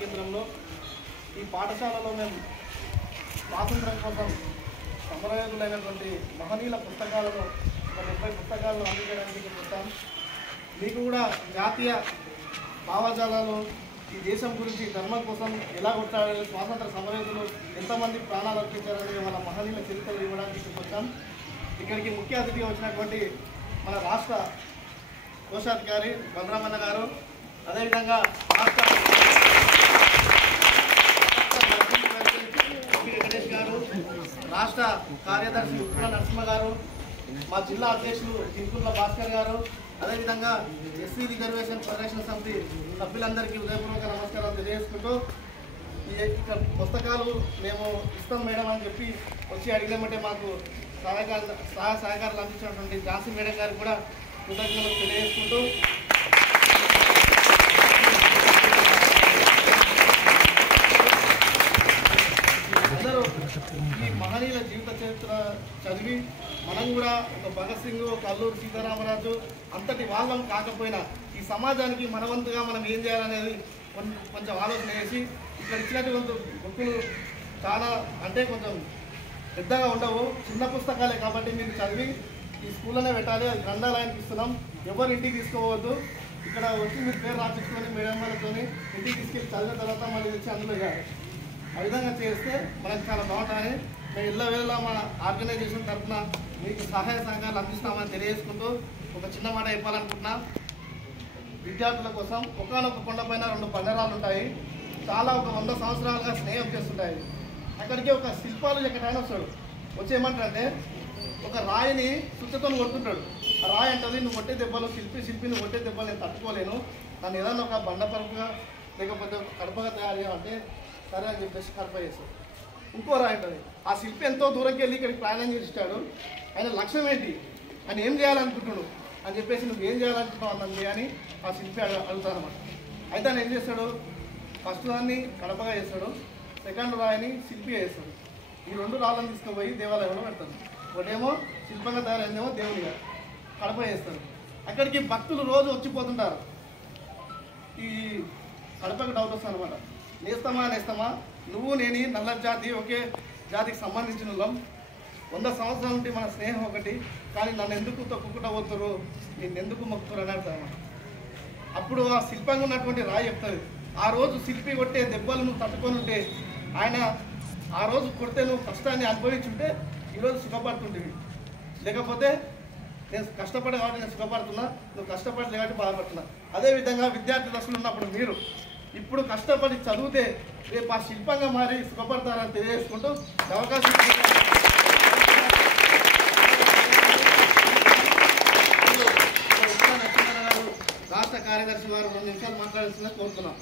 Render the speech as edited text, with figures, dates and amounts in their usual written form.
కేంద్రంలో ఈ పాఠశాలలో మేము స్వాతంత్రం కోసం సమరయోధులైనటువంటి మహనీయుల పుస్తకాలను 30 పుస్తకాలను అందించడానికి వచ్చాం. మీకు కూడా జాతీయ భావజాలాలు ఈ దేశం గురించి ధర్మం కోసం ఎలా కొట్టారు, స్వాతంత్ర సమరయోధులు ఎంతమంది ప్రాణాలు అర్పించారని వాళ్ళ మహనీయుల చరిత్రలు ఇవ్వడానికి వచ్చాం. ఇక్కడికి ముఖ్య అతిథిగా వచ్చినటువంటి మన రాష్ట్ర కోశాధికారి బలరామన్న గారు, అదేవిధంగా రాష్ట్ర వెంకటేష్ గారు, రాష్ట్ర కార్యదర్శి ఉప్పుల నరసింహ గారు, మా జిల్లా అధ్యక్షులు జింకుల భాస్కర్ గారు, అదేవిధంగా ఎస్సీ రిజర్వేషన్ పరిరక్షణ సమితి సభ్యులందరికీ హృదయపూర్వక నమస్కారాలు తెలియజేసుకుంటూ, ఇక్కడ పుస్తకాలు మేము ఇస్తాం మేడం అని చెప్పి వచ్చి అడిగినామంటే మాకు సహాయ సహకారాలు అందించినటువంటి ఝాన్సీ మేడం గారికి కూడా కృతజ్ఞతలు తెలియజేసుకుంటూ, అందరూ ఈ మహనీయుల జీవిత చరిత్ర చదివి మనం కూడా ఒక భగత్ సింగ్, ఒక అల్లూరి సీతారామరాజు అంతటి వాళ్ళం కాకపోయినా ఈ సమాజానికి మనవంతుగా మనం ఏం చేయాలనేది కొంచెం ఆలోచన చేసి ఇక్కడ ఇచ్చినటువంటి బుక్కులు చాలా అంటే కొంచెం పెద్దగా ఉండవు, చిన్న పుస్తకాలే కాబట్టి మీరు చదివి ఈ స్కూల్లోనే పెట్టాలి. అది గ్రంథాలయానికి ఇస్తున్నాం, ఎవరు ఇంటికి తీసుకోవద్దు. ఇక్కడ వచ్చి మీరు పేరు రాపించుకొని మేడం వాళ్ళతో ఇంటికి తీసుకెళ్ళి చదివిన తర్వాత మళ్ళీ తెచ్చి అందులో కాదు. ఆ విధంగా చేస్తే మనకు చాలా బాగుంటుందని మేము ఇళ్ళవేళ మన ఆర్గనైజేషన్ తరఫున మీకు సహాయ సహకారాలు అందిస్తామని తెలియజేసుకుంటూ ఒక చిన్న మాట చెప్పాలనుకుంటున్నా. విద్యార్థుల కోసం ఒకనొక కొండపైన 2 బండరాలు ఉంటాయి, చాలా ఒక 100 సంవత్సరాలుగా స్నేహం చేస్తుంటాయి. అక్కడికి ఒక శిల్పాలు ఎక్కడైనా వస్తాడు, వచ్చి ఏమంటారంటే ఒక రాయిని సుత్తతో కొడుతుంటాడు. ఆ రాయి అంటది, నువ్వు కొట్టే దెబ్బలు శిల్పిని కొట్టే దెబ్బలు నేను తట్టుకోలేను, నన్ను ఏదైనా ఒక బండపరుపుగా లేకపోతే కడపగా తయారు చేయాలంటే సరే అని చెప్పేసి కడప చేస్తాడు. ఇంకో రాయి ఉంటుంది, ఆ శిల్పి ఎంతో దూరంకి వెళ్ళి ఇక్కడికి ప్రయాణం చేసిస్తాడు, ఆయన లక్ష్యం ఏంటి, ఆయన ఏం చేయాలనుకుంటున్నాడు అని చెప్పేసి నువ్వు ఏం చేయాలనుకుంటున్నావు అన్నది అని ఆ శిల్పి అడుగుతాడు అనమాట. అయితే ఆయన ఏం చేస్తాడు, ఫస్ట్ దాన్ని కడపగా చేస్తాడు, సెకండ్ రాయిని శిల్పిగా చేస్తాడు. ఈ 2 రాళ్ళని తీసుకుపోయి దేవాలయంలో పెడతాడు. ఒకటేమో శిల్పంగా తయారైందేమో దేవునిగా కడప చేస్తారు. అక్కడికి భక్తులు రోజు వచ్చిపోతుంటారు. ఈ కడపకు డౌట్ వస్తుంది అనమాట, నేస్తామా నువ్వు నేను నల్ల జాతి ఒకే జాతికి సంబంధించిన వాళ్ళం, 100 సంవత్సరాల నుండి మన స్నేహం ఒకటి, కానీ నన్ను ఎందుకు తొక్కుకుంటూ పోతున్నారు, నేను ఎందుకు మొక్కుతారు అని అడతారు అన్నమాట. అప్పుడు ఆ శిల్పంగా ఉన్నటువంటి రాయి చెప్తుంది, ఆ రోజు శిల్పి కొట్టే దెబ్బలు నువ్వు తట్టుకొని ఉంటే, ఆయన ఆ రోజు కొడితే నువ్వు కష్టాన్ని అనుభవించుంటే ఈరోజు సుఖపడుతుంటేవి, లేకపోతే నేను కష్టపడే కాబట్టి నేను సుఖపడుతున్నా, నువ్వు కష్టపడలే కాబట్టి బాధపడుతున్నా. అదేవిధంగా విద్యార్థి దశలు ఉన్నప్పుడు మీరు ఇప్పుడు కష్టపడి చదివితే రేపు ఆ శిల్పంగా మారి సుఖపడతారని తెలియజేసుకుంటూ అవకాశం రాష్ట్ర కార్యదర్శి వారు 2 నిమిషాలు మాట్లాడాల్సిందని కోరుతున్నాం.